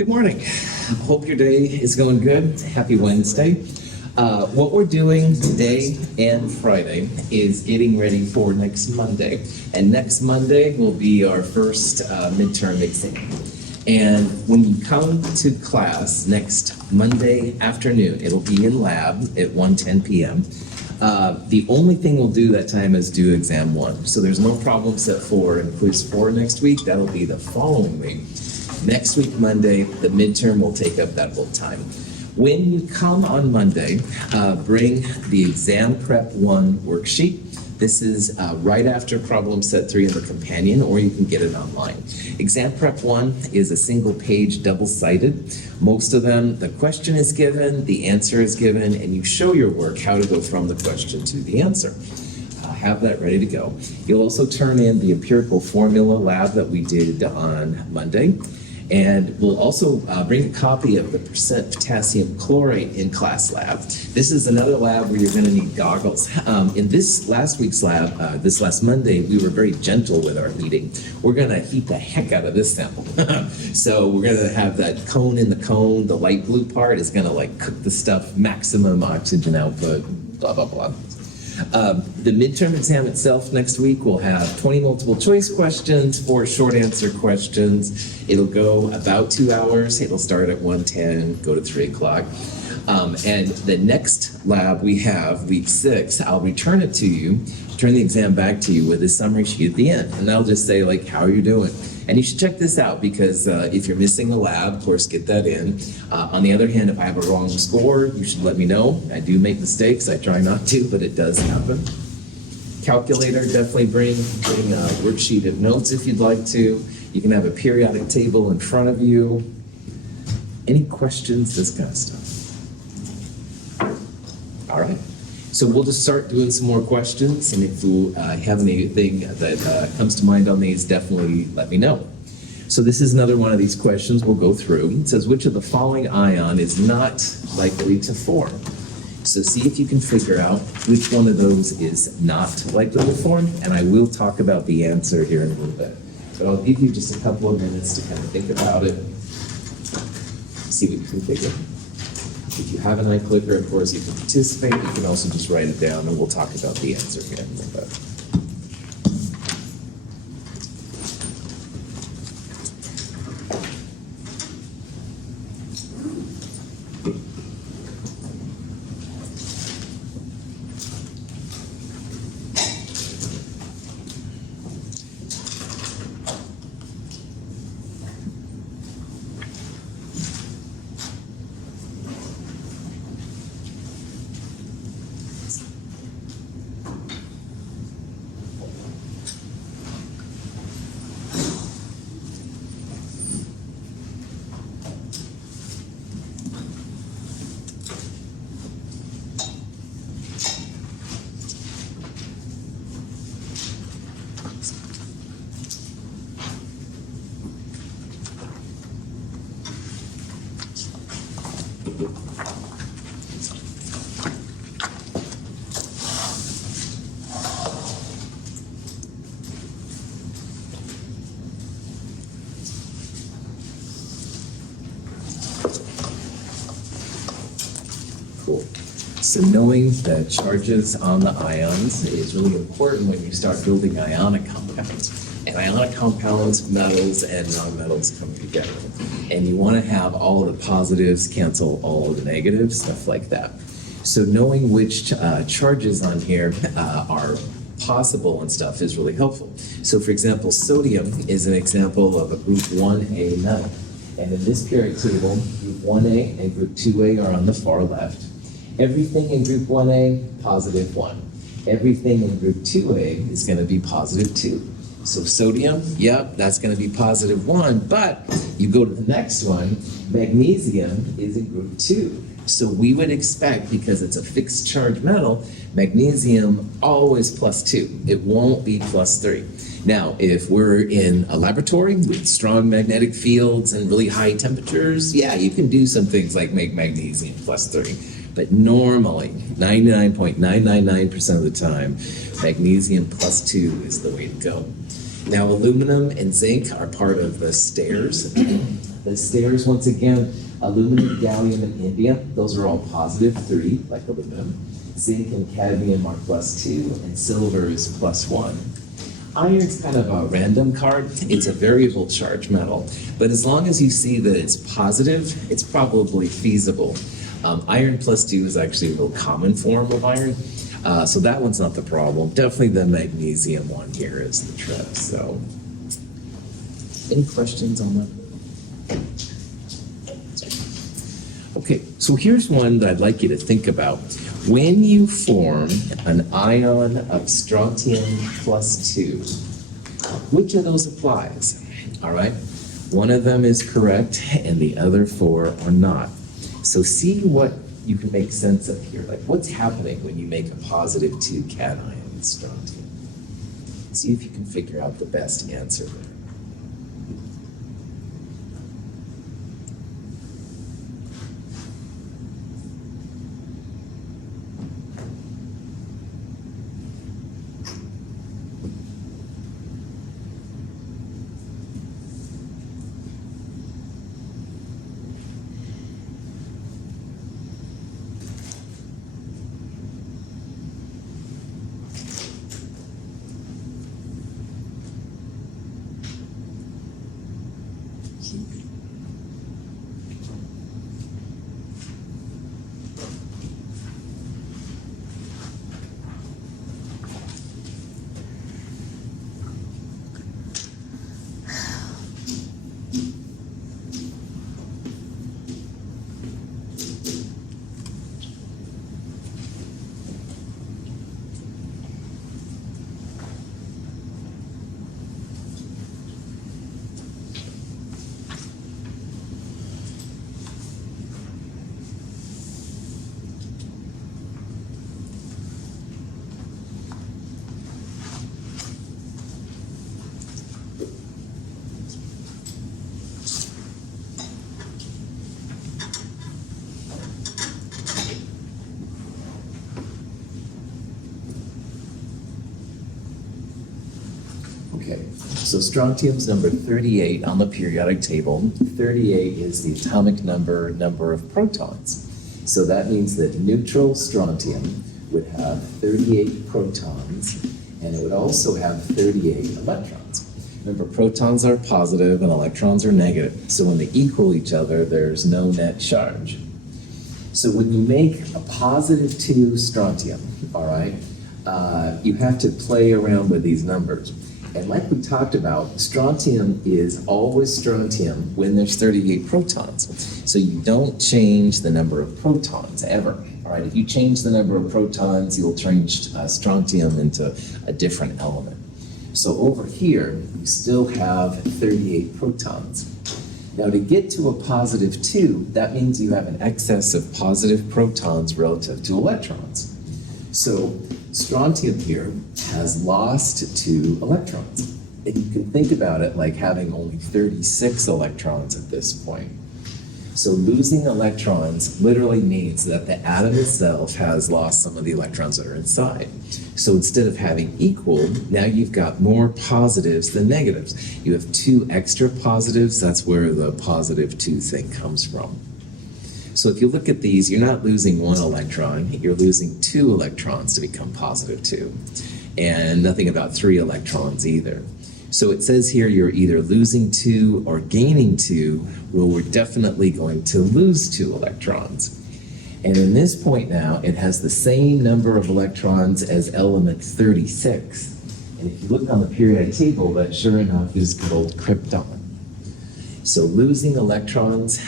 Good morning. Hope your day is going good. Happy Wednesday. What we're doing today and Friday is getting ready for next Monday. And next Monday will be our first midterm exam. And when you come to class next Monday afternoon, it'll be in lab at 1:10 p.m. The only thing we'll do that time is do exam 1. So there's no problem set 4 and quiz 4 next week. That'll be the following week. Next week, Monday, the midterm will take up that whole time. When you come on Monday, bring the exam prep 1 worksheet. This is right after problem set 3 in the companion, or you can get it online. Exam prep 1 is a single page, double-sided. Most of them, the question is given, the answer is given, and you show your work how to go from the question to the answer. Have that ready to go. You'll also turn in the empirical formula lab that we did on Monday. And we'll also bring a copy of the percent potassium chlorate in class lab. This is another lab where you're going to need goggles. In this last week's lab, this last Monday, we were very gentle with our heating. We're going to heat the heck out of this sample. So we're going to have that cone in the cone. The light blue part is going to like cook the stuff, maximum oxygen output, blah, blah, blah. The midterm exam itself next week will have 20 multiple choice questions, 4 short answer questions. It'll go about 2 hours. It'll start at 1:10, go to 3 o'clock. And the next lab we have, week 6, I'll return it to you, turn the exam back to you with a summary sheet at the end. And I'll just say, like, how are you doing? And you should check this out because if you're missing a lab, of course, get that in. On the other hand, if I have a wrong score, you should let me know. I do make mistakes. I try not to, but it does happen. Calculator, definitely bring a worksheet of notes if you'd like to. You can have a periodic table in front of you. Any questions, this kind of stuff? All right. So we'll just start doing some more questions, and if you have anything that comes to mind on these, definitely let me know. So this is another one of these questions we'll go through. It says, which of the following ion is not likely to form? So see if you can figure out which one of those is not likely to form, and I will talk about the answer here in a little bit. But I'll give you just a couple of minutes to kind of think about it, see what you can figure. If you have an iClicker, of course, you can participate. You can also just write it down, and we'll talk about the answer here in a little bit. Cool. So knowing the charges on the ions is really important when you start building ionic compounds. And ionic compounds, metals, and nonmetals come together. And you want to have all of the positives cancel all of the negatives, stuff like that. So knowing which charges on here are possible and stuff is really helpful. So for example, sodium is an example of a group 1A metal. And in this periodic table, group 1A and group 2A are on the far left. Everything in group 1A, positive 1. Everything in group 2A is going to be positive 2. So sodium, yep, that's going to be positive 1, but you go to the next one, magnesium is in group 2. So we would expect, because it's a fixed charge metal, magnesium always plus 2. It won't be plus 3. Now, if we're in a laboratory with strong magnetic fields and really high temperatures, yeah, you can do some things like make magnesium plus 3. But normally, 99.999% of the time, magnesium plus 2 is the way to go. Now, aluminum and zinc are part of the stairs The stairs, once again, aluminum, gallium, and indium, those are all +3, like aluminum. Zinc and cadmium are +2, and silver is +1. Iron's kind of a random card. It's a variable charge metal, but as long as you see that it's positive, it's probably feasible. Iron +2 is actually a real common form of iron, so that one's not the problem. Definitely the magnesium one here is the trip. So, any questions on that? Okay, so here's one that I'd like you to think about. When you form an ion of strontium +2, which of those applies? All right, one of them is correct and the other 4 are not. So see what you can make sense of here. Like what's happening when you make a +2 cation in strontium? See if you can figure out the best answer there. Okay, so strontium's number 38 on the periodic table. 38 is the atomic number of protons. So that means that neutral strontium would have 38 protons, and it would also have 38 electrons. Remember, protons are positive and electrons are negative. So when they equal each other, there's no net charge. So when you make a +2 strontium, all right, you have to play around with these numbers. And like we talked about, strontium is always strontium when there's 38 protons. So you don't change the number of protons ever. All right, if you change the number of protons, you'll change strontium into a different element. So over here, you still have 38 protons. Now to get to a +2, that means you have an excess of positive protons relative to electrons. So strontium here has lost 2 electrons. And you can think about it like having only 36 electrons at this point. So losing electrons literally means that the atom itself has lost some of the electrons that are inside. So instead of having equal, now you've got more positives than negatives. You have 2 extra positives, that's where the +2 thing comes from. So if you look at these, you're not losing 1 electron, you're losing 2 electrons to become +2. And nothing about 3 electrons either. So it says here you're either losing 2 or gaining 2. Well, we're definitely going to lose 2 electrons. And in this point now, it has the same number of electrons as element 36. And if you look on the periodic table, that sure enough is called krypton. So losing electrons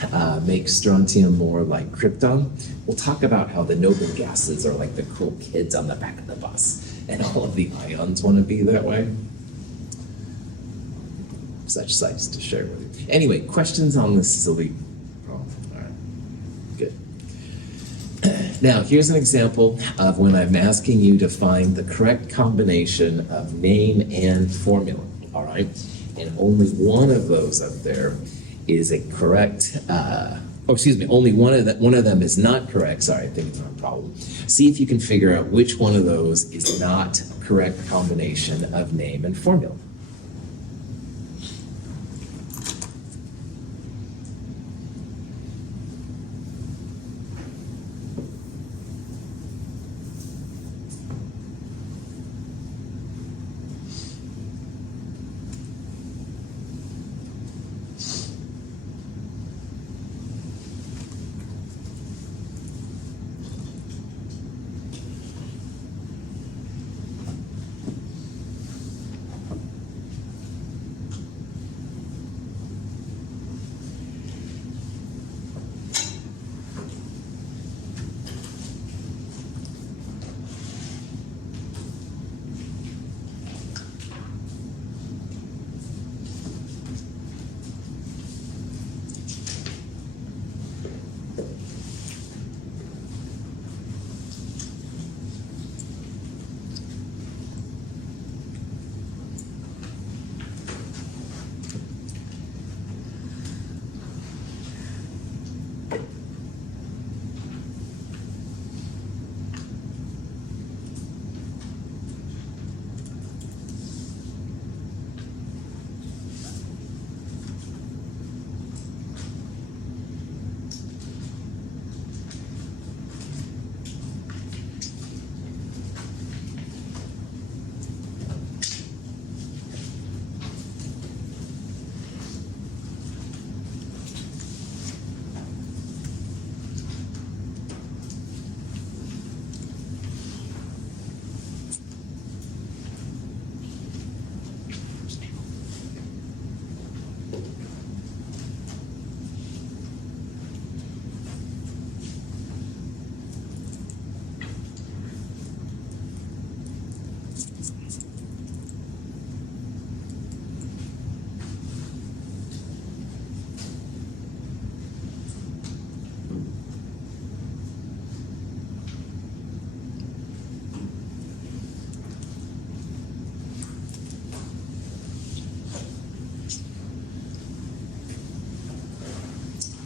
makes strontium more like krypton. We'll talk about how the noble gases are like the cool kids on the back of the bus, and all of the ions want to be that way. Such sights to share with you. Anyway, questions on this silly problem? All right, good. Now, here's an example of when I'm asking you to find the correct combination of name and formula, all right? And only one of those up there is a correct, only one of them is not correct. Sorry, I think it's not a problem. See if you can figure out which one of those is not correct combination of name and formula.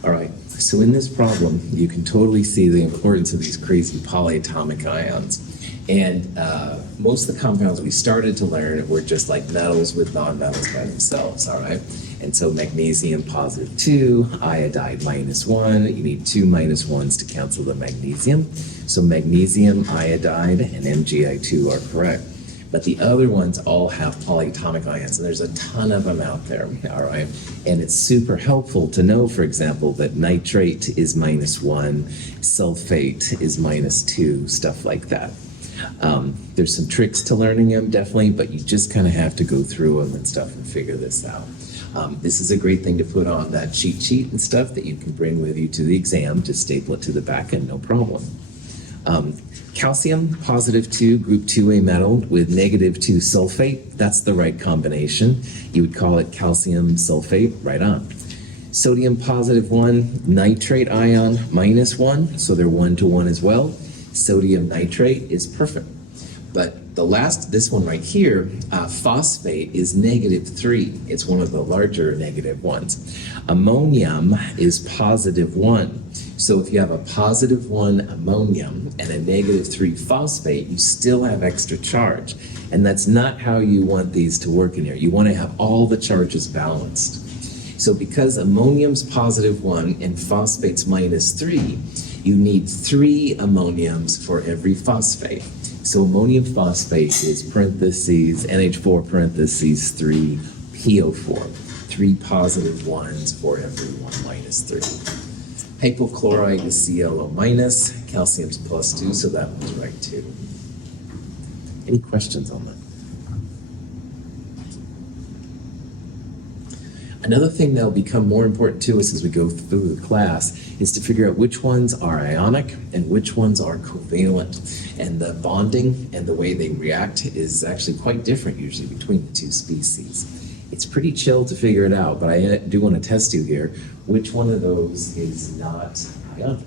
All right, so in this problem, you can totally see the importance of these crazy polyatomic ions. And most of the compounds we started to learn were just like metals with nonmetals by themselves, all right? And so magnesium positive 2, iodide -1, you need two -1s to cancel the magnesium. So magnesium, iodide, and MgI2 are correct. But the other ones all have polyatomic ions, and there's a ton of them out there, all right? And it's super helpful to know, for example, that nitrate is -1, sulfate is -2, stuff like that. There's some tricks to learning them, definitely, but you just kind of have to go through them and stuff and figure this out. This is a great thing to put on that cheat sheet and stuff that you can bring with you to the exam. Just staple it to the back and no problem. Calcium, positive 2, group 2A metal with -2 sulfate. That's the right combination. You would call it calcium sulfate, right on. Sodium positive 1, nitrate ion -1, so they're 1 to 1 as well. Sodium nitrate is perfect. But this one right here, phosphate is -3. It's one of the larger negative ones. Ammonium is +1. So if you have a +1 ammonium and a -3 phosphate, you still have extra charge. And that's not how you want these to work in here. You want to have all the charges balanced. So because ammonium's +1 and phosphate's -3, you need 3 ammoniums for every phosphate. So ammonium phosphate is parentheses, NH4 parentheses 3 PO4. 3 +1s for every 1 -3. Hypochlorite is ClO-, calcium's +2, so that one's right too. Any questions on that? Another thing that'll become more important to us as we go through the class is to figure out which ones are ionic and which ones are covalent. And the bonding and the way they react is actually quite different usually between the two species. It's pretty chill to figure it out, but I do want to test you here. Which one of those is not ionic?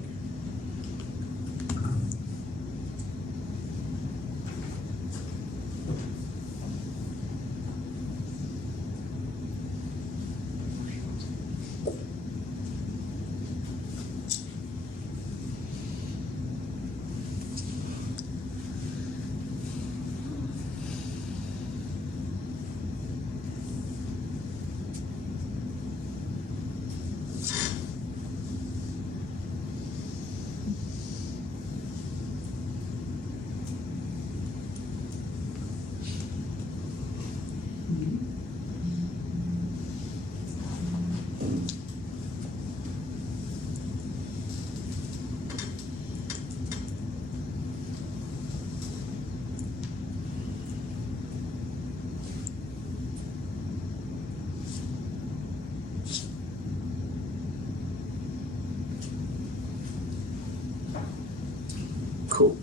Cool.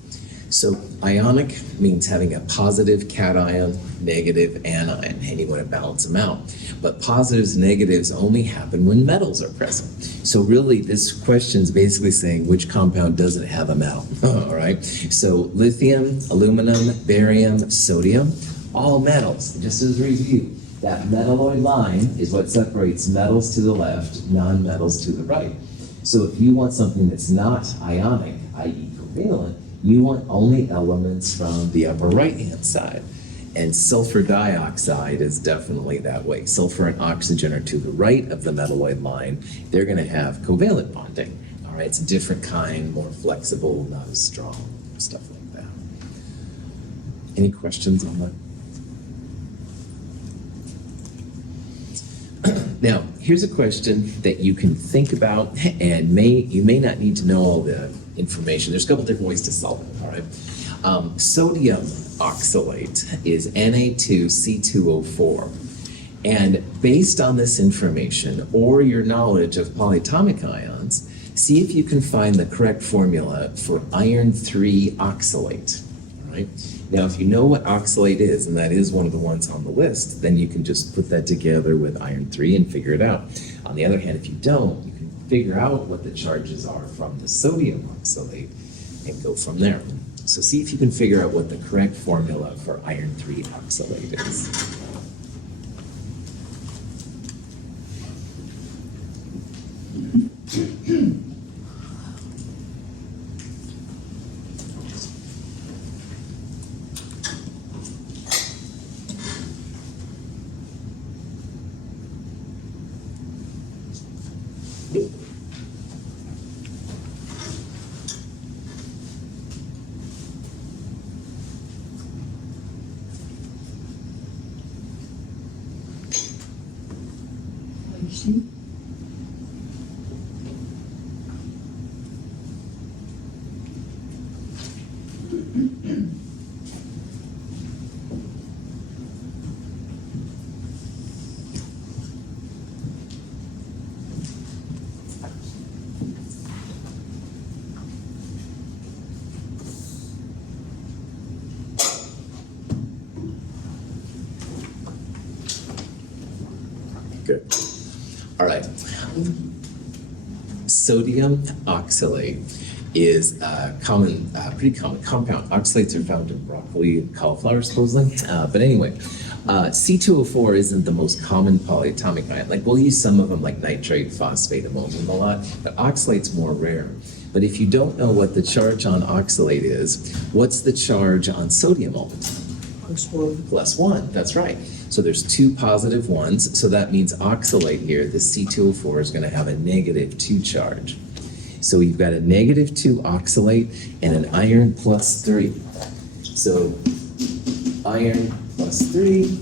So ionic means having a positive cation, negative anion, and you want to balance them out. But positives and negatives only happen when metals are present. So really this question is basically saying which compound doesn't have a metal, all right? So lithium, aluminum, barium, sodium, all metals. Just as a review, that metalloid line is what separates metals to the left, non-metals to the right. So if you want something that's not ionic, i.e. covalent, you want only elements from the upper right-hand side. And sulfur dioxide is definitely that way. Sulfur and oxygen are to the right of the metalloid line. They're going to have covalent bonding. All right, it's a different kind, more flexible, not as strong, stuff like that. Any questions on that? Now, here's a question that you can think about, and you may not need to know all the information. There's a couple different ways to solve it, all right? Sodium oxalate is Na2C2O4. And based on this information, or your knowledge of polyatomic ions, see if you can find the correct formula for iron 3 oxalate, all right? Now, if you know what oxalate is, and that is one of the ones on the list, then you can just put that together with iron 3 and figure it out. On the other hand, if you don't, you can figure out what the charges are from the sodium oxalate and go from there. So see if you can figure out what the correct formula for iron 3 oxalate is. Good. All right. Sodium oxalate is a common, pretty common compound. Oxalates are found in broccoli and cauliflower, supposedly. But anyway, C2O4 isn't the most common polyatomic ion. Like, we'll use some of them like nitrate, phosphate, ammonium a lot, but oxalate's more rare. But if you don't know what the charge on oxalate is, what's the charge on sodium all the time? +1, that's right. So there's two positive ones, so that means oxalate here, the C2O4 is gonna have a -2 charge. So you've got a -2 oxalate and an iron +3. So iron +3,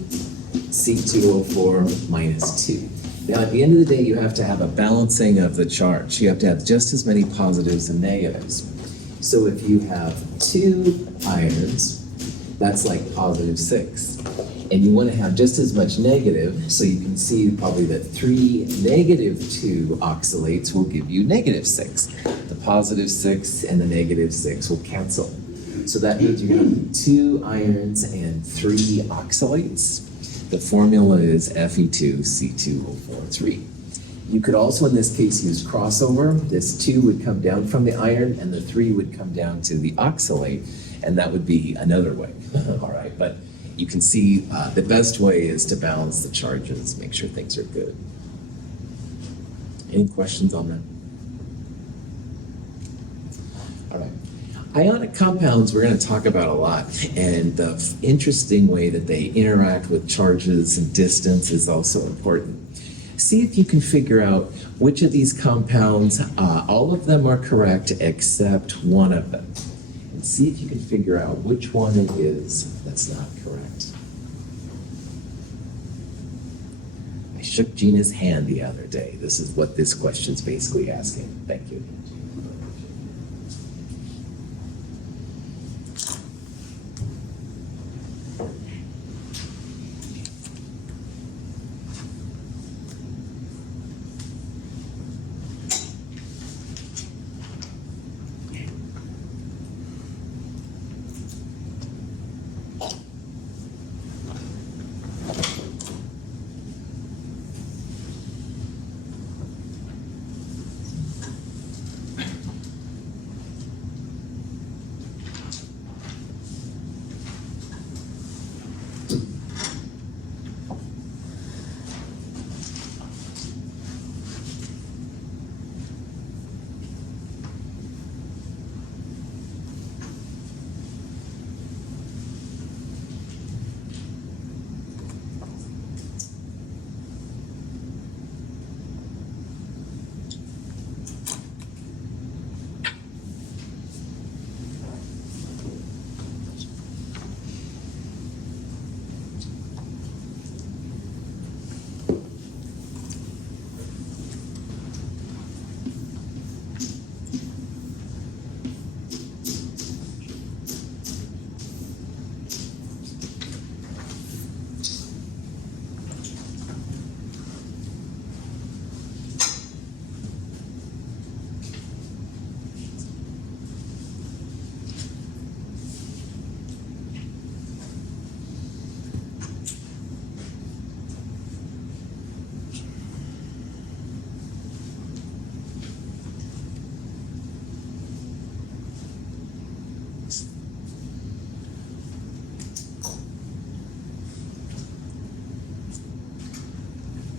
C2O4 -2. Now at the end of the day, you have to have a balancing of the charge. You have to have just as many positives and negatives. So if you have 2 irons, that's like +6. And you want to have just as much negative, so you can see probably that 3 -2 oxalates will give you -6. The +6 and the -6 will cancel. So that means you have 2 irons and 3 oxalates. The formula is Fe2C2O4 3. You could also, in this case, use crossover. This 2 would come down from the iron, and the 3 would come down to the oxalate, and that would be another way. All right, but you can see the best way is to balance the charges, make sure things are good. Any questions on that? All right. Ionic compounds we're going to talk about a lot, and the interesting way that they interact with charges and distance is also important. See if you can figure out which of these compounds, all of them are correct except one of them. And see if you can figure out which one it is that's not correct. I shook Gina's hand the other day. This is what this question's basically asking. Thank you.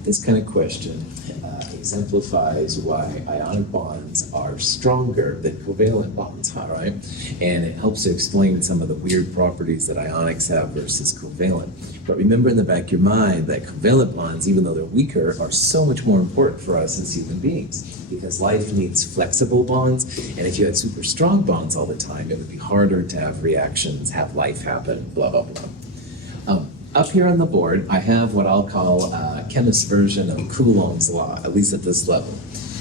This kind of question is exemplifies why ionic bonds are stronger than covalent bonds, all right? And it helps to explain some of the weird properties that ionics have versus covalent. But remember in the back of your mind that covalent bonds, even though they're weaker, are so much more important for us as human beings, because life needs flexible bonds, and if you had super strong bonds all the time, it would be harder to have reactions, have life happen, blah, blah, blah. Up here on the board, I have what I'll call a chemist's version of Coulomb's law, at least at this level.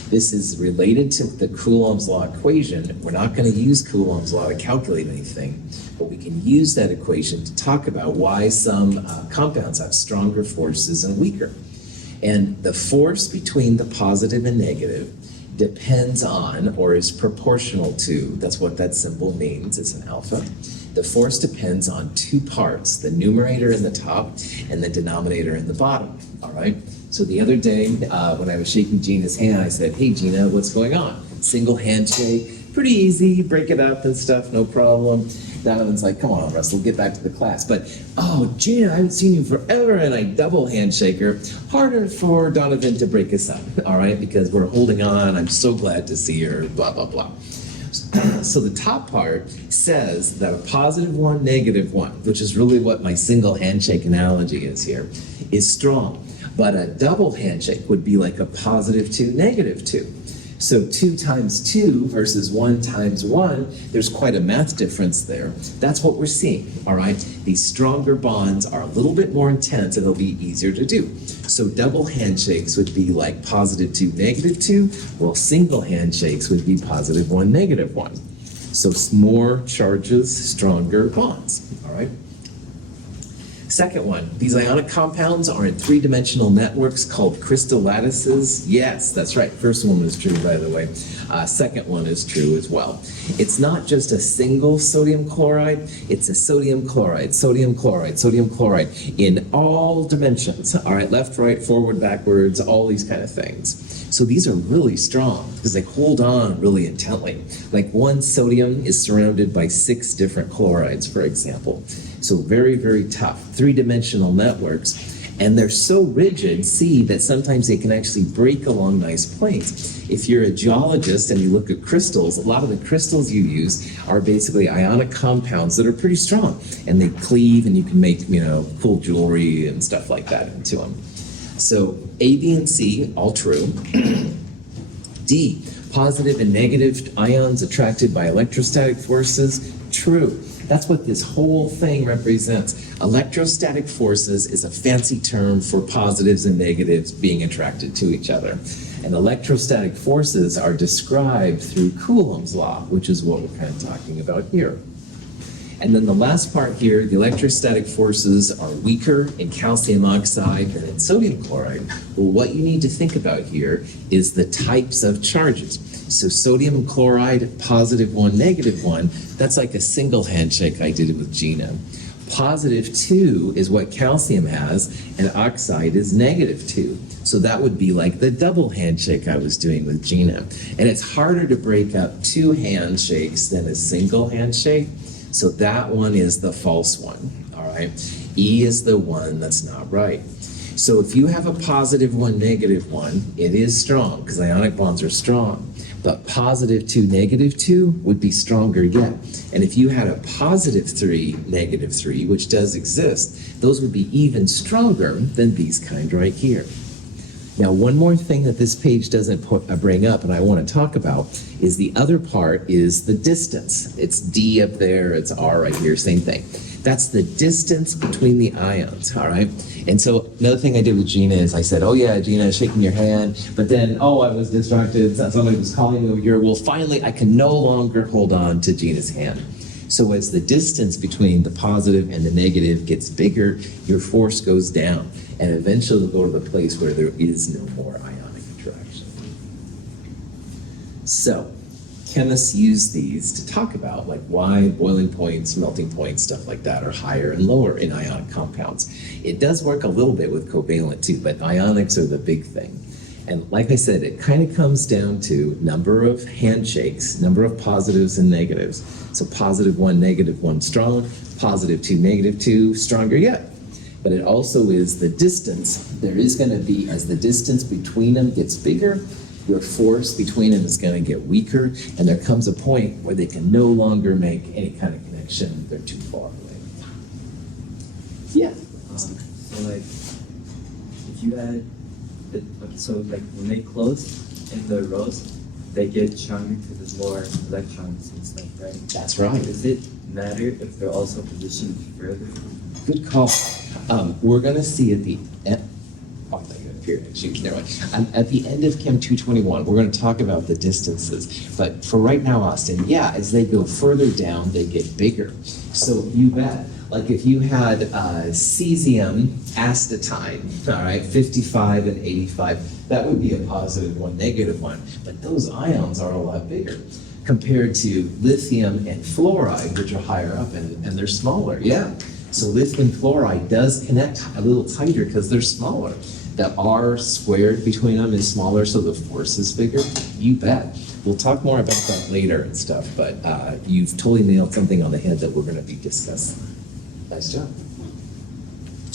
This is related to the Coulomb's law equation. We're not going to use Coulomb's law to calculate anything, but we can use that equation to talk about why some compounds have stronger forces and weaker. And the force between the positive and negative depends on, or is proportional to, that's what that symbol means, it's an alpha. The force depends on two parts, the numerator in the top and the denominator in the bottom, all right? So the other day, when I was shaking Gina's hand, I said, hey Gina, what's going on? Single handshake, pretty easy, break it up and stuff, no problem. Donovan's like, come on, Russell, get back to the class. But, oh, Gina, I haven't seen you forever, and I double handshake her. Harder for Donovan to break us up, all right, because we're holding on, I'm so glad to see her, blah, blah, blah. So the top part says that a positive one, negative one, which is really what my single handshake analogy is here, is strong. But a double handshake would be like a positive 2, negative 2. So 2 times 2 versus 1 times 1, there's quite a math difference there. That's what we're seeing, all right? These stronger bonds are a little bit more intense and it'll be easier to do. So double handshakes would be like positive 2, negative 2, while single handshakes would be positive 1, negative 1. So more charges, stronger bonds, all right? Second one, these ionic compounds are in three-dimensional networks called crystal lattices. Yes, that's right. First one was true, by the way. Second one is true as well. It's not just a single sodium chloride, it's a sodium chloride, sodium chloride, sodium chloride in all dimensions. All right, left, right, forward, backwards, all these kind of things. So these are really strong because they hold on really intently. Like one sodium is surrounded by 6 different chlorides, for example. So very, very tough, three-dimensional networks. And they're so rigid, see, that sometimes they can actually break along nice planes. If you're a geologist and you look at crystals, a lot of the crystals you use are basically ionic compounds that are pretty strong. And they cleave and you can make, cool jewelry and stuff like that into them. So A, B, and C, all true. D, positive and negative ions attracted by electrostatic forces, true. That's what this whole thing represents. Electrostatic forces is a fancy term for positives and negatives being attracted to each other. And electrostatic forces are described through Coulomb's law, which is what we're kind of talking about here. And then the last part here, the electrostatic forces are weaker in calcium oxide than in sodium chloride. Well, what you need to think about here is the types of charges. So sodium chloride, positive 1, negative 1, that's like a single handshake I did it with Gina. Positive 2 is what calcium has, and oxide is negative 2. So that would be like the double handshake I was doing with Gina. And it's harder to break up 2 handshakes than a single handshake. So that one is the false one, all right? E is the one that's not right. So if you have a positive 1, negative 1, it is strong because ionic bonds are strong. But positive 2, negative 2 would be stronger yet. And if you had a positive 3, negative 3, which does exist, those would be even stronger than these kind right here. Now, one more thing that this page doesn't bring up and I want to talk about is the other part is the distance. It's D up there, it's R right here, same thing. That's the distance between the ions, all right? And so another thing I did with Gina is I said, oh yeah, Gina, shaking your hand, but then, oh, I was distracted, somebody was calling me over here. Well, finally, I can no longer hold on to Gina's hand. So as the distance between the positive and the negative gets bigger, your force goes down, and eventually it'll go to the place where there is no more ionic interaction. So, chemists use these to talk about like why boiling points, melting points, stuff like that are higher and lower in ionic compounds. It does work a little bit with covalent too, but ionics are the big thing. And like I said, it kind of comes down to number of handshakes, number of positives and negatives. So positive 1, negative 1 strong, positive 2, negative 2 stronger yet. but it also is the distance. There is going to be, as the distance between them gets bigger, your force between them is going to get weaker, and there comes a point where they can no longer make any kind of connection. They're too far away. Yeah. So like, if you add, so like when they close in the rows, they get stronger because there's more electrons and stuff, right? That's right. Does it matter if they're also positioned further? Good call. We're going to see at the end. Oh, I thought you had a period. Shoot, never mind. At the end of Chem 221, we're going to talk about the distances. But for right now, Austin, yeah, as they go further down, they get bigger. So you bet. Like if you had cesium astatine, all right, 55 and 85, that would be a positive one, negative one. But those ions are a lot bigger compared to lithium and fluoride, which are higher up and they're smaller. Yeah. So lithium fluoride does connect a little tighter because they're smaller. The R squared between them is smaller, so the force is bigger. You bet. We'll talk more about that later and stuff, but you've totally nailed something on the head that we're going to be discussing. Nice job.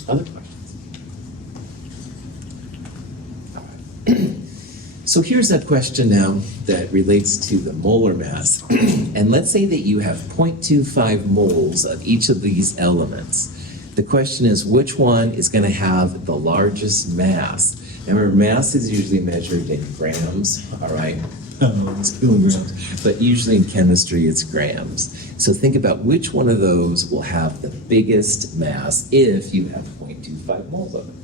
Other questions? All right. So here's that question now that relates to the molar mass. And let's say that you have 0.25 moles of each of these elements. The question is, which one is going to have the largest mass? And remember, mass is usually measured in grams, all right? It's kilograms, but usually in chemistry it's grams. So think about which one of those will have the biggest mass if you have 0.25 moles of it.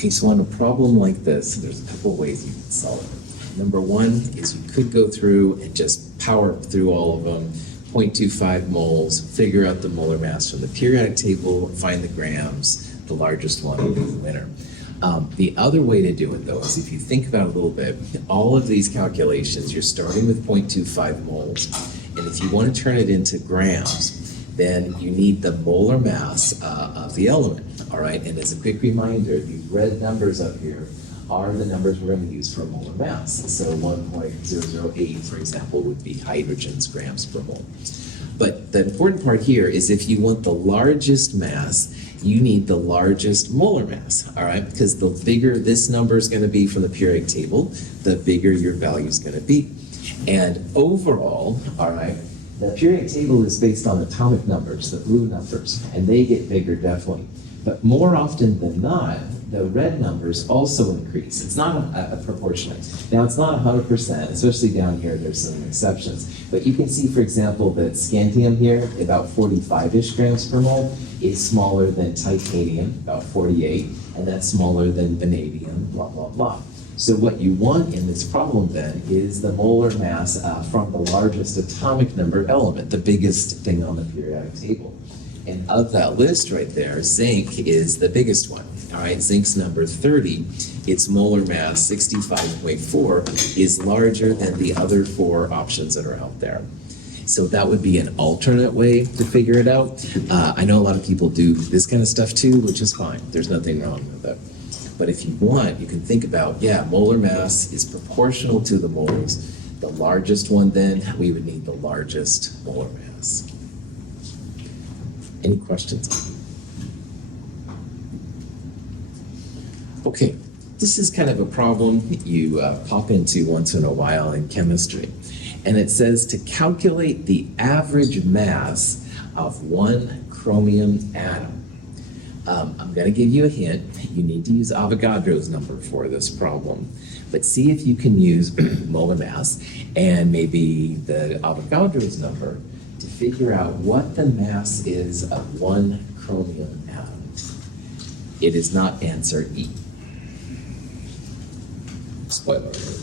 Okay, so on a problem like this, there's a couple ways you can solve it. Number one is you could go through and just power through all of them, 0.25 moles, figure out the molar mass from the periodic table, find the grams, the largest one will be the winner. The other way to do it, though, is if you think about it a little bit, all of these calculations, you're starting with 0.25 moles, and if you want to turn it into grams, then you need the molar mass of the element, all right? And as a quick reminder, these red numbers up here are the numbers we're going to use for molar mass. So 1.008, for example, would be hydrogen's grams per mole. But the important part here is if you want the largest mass, you need the largest molar mass, all right? Because the bigger this number is going to be from the periodic table, the bigger your value is going to be. And overall, all right, The periodic table is based on atomic numbers, the blue numbers, and they get bigger definitely. But more often than not, the red numbers also increase. It's not a proportionate. Now, it's not 100%, especially down here, there's some exceptions. But you can see, for example, that scandium here, about 45-ish grams per mole, is smaller than titanium, about 48, and that's smaller than vanadium, blah, blah, blah. So what you want in this problem then is the molar mass from the largest atomic number element, the biggest thing on the periodic table. And of that list right there, zinc is the biggest one. All right, zinc's number 30. Its molar mass, 65.4, is larger than the other 4 options that are out there. So that would be an alternate way to figure it out. I know a lot of people do this kind of stuff too, which is fine. There's nothing wrong with it. But if you want, you can think about, yeah, molar mass is proportional to the moles. The largest one then, we would need the largest molar mass. Any questions? Okay, this is kind of a problem you pop into once in a while in chemistry. And it says to calculate the average mass of one chromium atom. I'm going to give you a hint. You need to use Avogadro's number for this problem. But see if you can use molar mass and maybe the Avogadro's number to figure out what the mass is of one chromium atom. It is not answer E. Spoiler alert.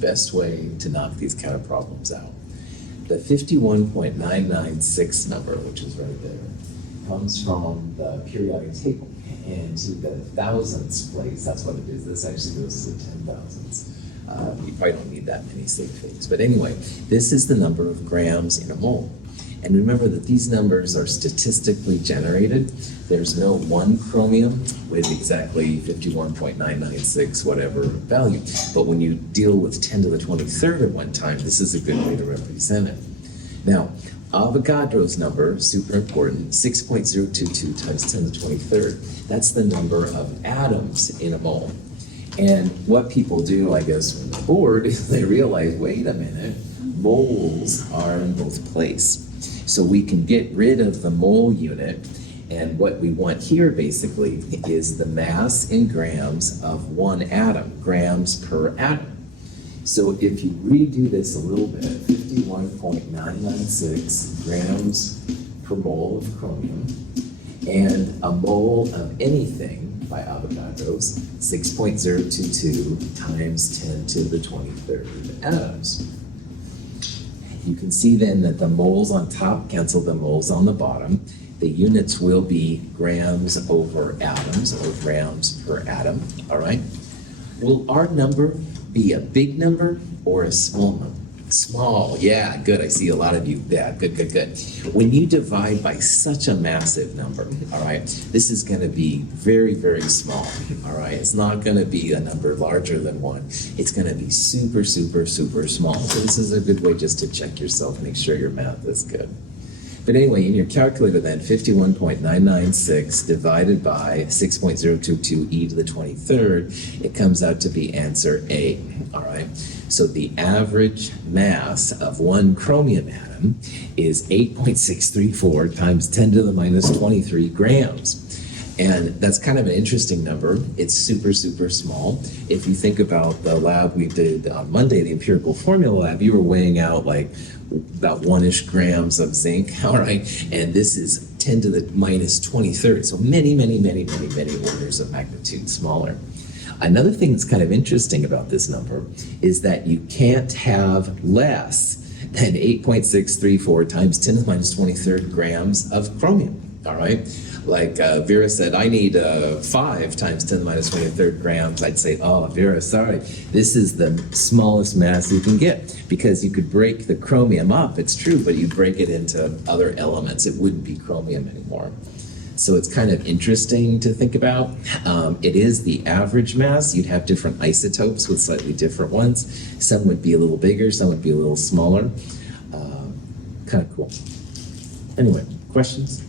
best way to knock these kind of problems out. The 51.996 number, which is right there, comes from the periodic table. And to the thousandths place, that's what it is. This actually goes to the 10,000ths. You probably don't need that many sig figs. But anyway, this is the number of grams in a mole. And remember that these numbers are statistically generated. There's no one chromium with exactly 51.996 whatever value. But when you deal with 10 to the 23rd at one time, this is a good way to represent it. Now, Avogadro's number, super important, 6.022 times 10 to the 23rd. That's the number of atoms in a mole. And what people do, I guess, when they're bored, is they realize, wait a minute, moles are in both places. So we can get rid of the mole unit, and what we want here basically is the mass in grams of one atom, grams per atom. So if you redo this a little bit, 51.996 grams per mole of chromium, and a mole of anything by Avogadro's, 6.022 times 10 to the 23rd atoms. You can see then that the moles on top cancel the moles on the bottom. The units will be grams over atoms, or grams per atom, all right? Will our number be a big number or a small number? Small, yeah, good. I see a lot of you. Yeah, good. When you divide by such a massive number, all right, this is going to be very, very small, all right? It's not going to be a number larger than 1. It's going to be super, super, super small. So this is a good way just to check yourself, make sure your math is good. But anyway, in your calculator then, 51.996 divided by 6.022 e to the 23rd, it comes out to be answer A, all right? So the average mass of one chromium atom is 8.634 times 10 to the minus 23 grams. And that's kind of an interesting number. It's super, super small. If you think about the lab we did on Monday, the empirical formula lab, you were weighing out like about 1-ish grams of zinc, all right? And this is 10 to the minus 23rd. So many orders of magnitude smaller. Another thing that's kind of interesting about this number is that you can't have less than 8.634 times 10 to the minus 23rd grams of chromium, all right? Like Vera said, I need 5 times 10 to the minus 23rd grams. I'd say, oh, Vera, sorry. This is the smallest mass you can get, because you could break the chromium up, it's true, but you break it into other elements. It wouldn't be chromium anymore. So it's kind of interesting to think about. It is the average mass. You'd have different isotopes with slightly different ones. Some would be a little bigger, some would be a little smaller. Kind of cool. Anyway, questions?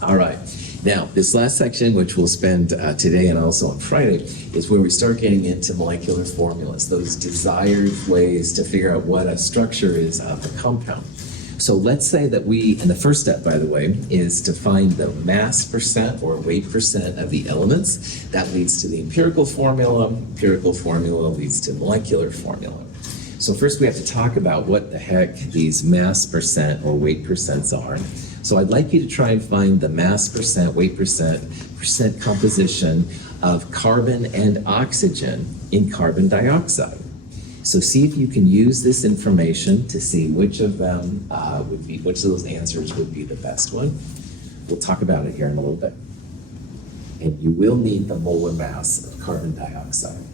All right. Now, this last section, which we'll spend today and also on Friday, is where we start getting into molecular formulas, those desired ways to figure out what a structure is of a compound. So let's say that and the first step, by the way, is to find the mass percent or weight percent of the elements. That leads to the empirical formula. Empirical formula leads to molecular formula. So first we have to talk about what the heck these mass percent or weight percents are. So I'd like you to try and find the mass percent, weight percent composition of carbon and oxygen in carbon dioxide. So see if you can use this information to see which of them which of those answers would be the best one. We'll talk about it here in a little bit. And you will need the molar mass of carbon dioxide.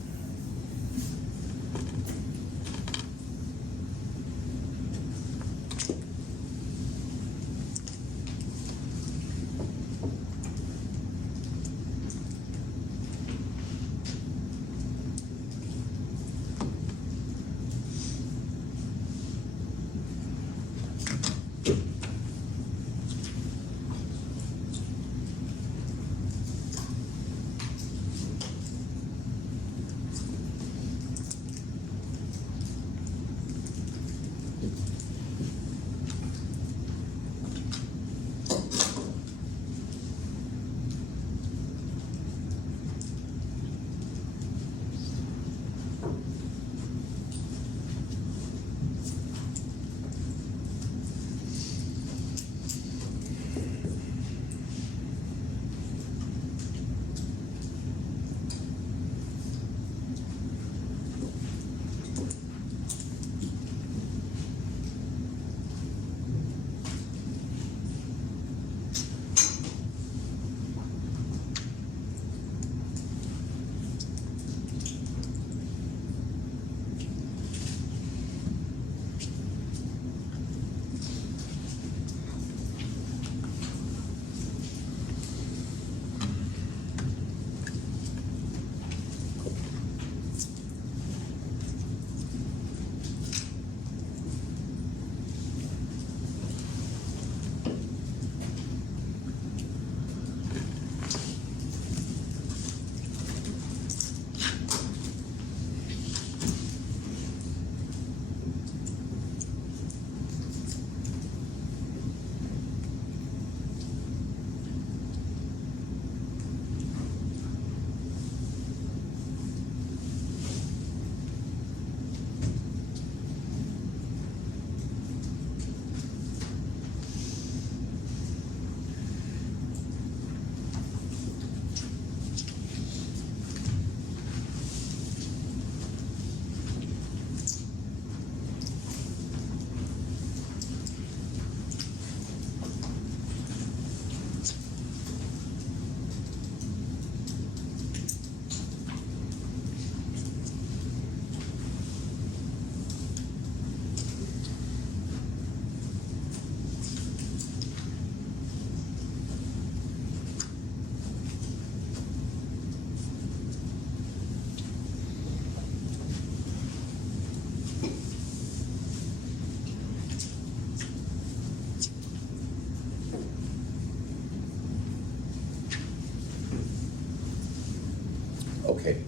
Okay.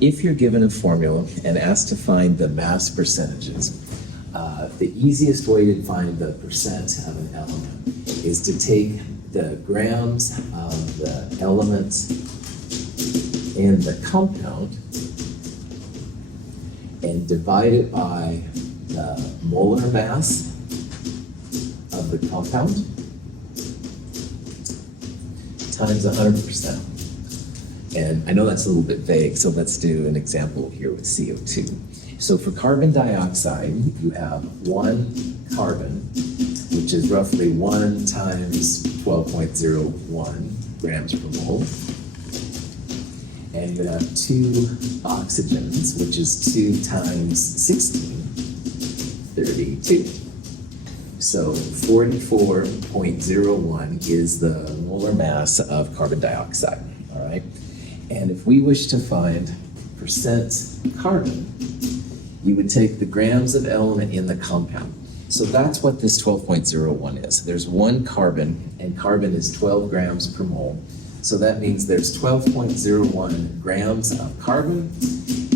If you're given a formula and asked to find the mass percentages, the easiest way to find the percent of an element is to take the grams of the element in the compound and divide it by the molar mass of the compound times 100%. And I know that's a little bit vague, so let's do an example here with CO2. So for carbon dioxide, you have 1 carbon, which is roughly 1 times 12.01 grams per mole. And you have 2 oxygens, which is 2 times 16, 32. So 44.01 is the molar mass of carbon dioxide, all right? And if we wish to find percent carbon, you would take the grams of element in the compound. So that's what this 12.01 is. There's 1 carbon, and carbon is 12 grams per mole. So that means there's 12.01 grams of carbon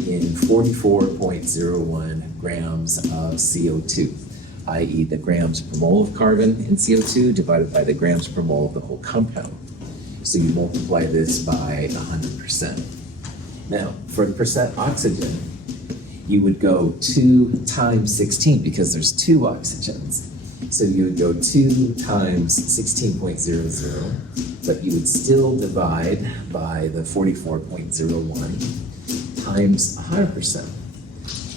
in 44.01 grams of CO2, i.e. the grams per mole of carbon in CO2 divided by the grams per mole of the whole compound. So you multiply this by 100%. Now, for the percent oxygen, you would go 2 times 16 because there's 2 oxygens. So you would go 2 times 16.00, but you would still divide by the 44.01 times 100%.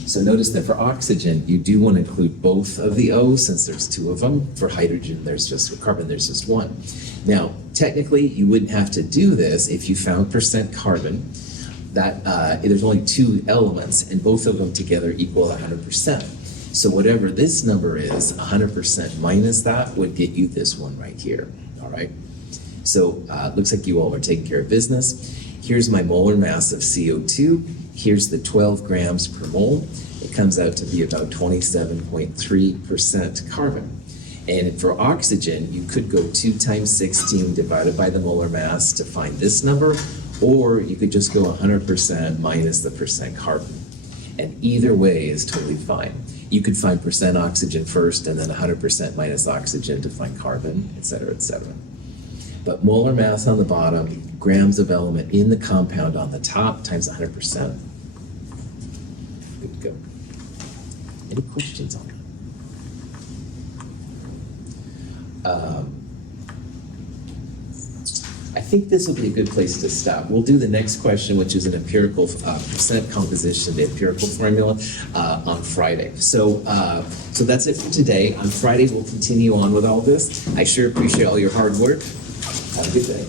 So notice that for oxygen, you do want to include both of the O's since there's 2 of them. For hydrogen, for carbon, there's just 1. Now, technically, you wouldn't have to do this if you found percent carbon. That there's only 2 elements, and both of them together equal 100%. So whatever this number is, 100% minus that would get you this one right here, all right? So looks like you all are taking care of business. Here's my molar mass of CO2. Here's the 12 grams per mole. It comes out to be about 27.3% carbon. And for oxygen, you could go 2 times 16 divided by the molar mass to find this number, or you could just go 100% minus the percent carbon. And either way is totally fine. You could find percent oxygen first and then 100% minus oxygen to find carbon, et cetera, et cetera. But molar mass on the bottom, grams of element in the compound on the top times 100%. Good to go. Any questions on that? I think this will be a good place to stop. We'll do the next question, which is an empirical percent composition, the empirical formula, on Friday. So that's it for today. On Friday, we'll continue on with all this. I sure appreciate all your hard work. Have a good day.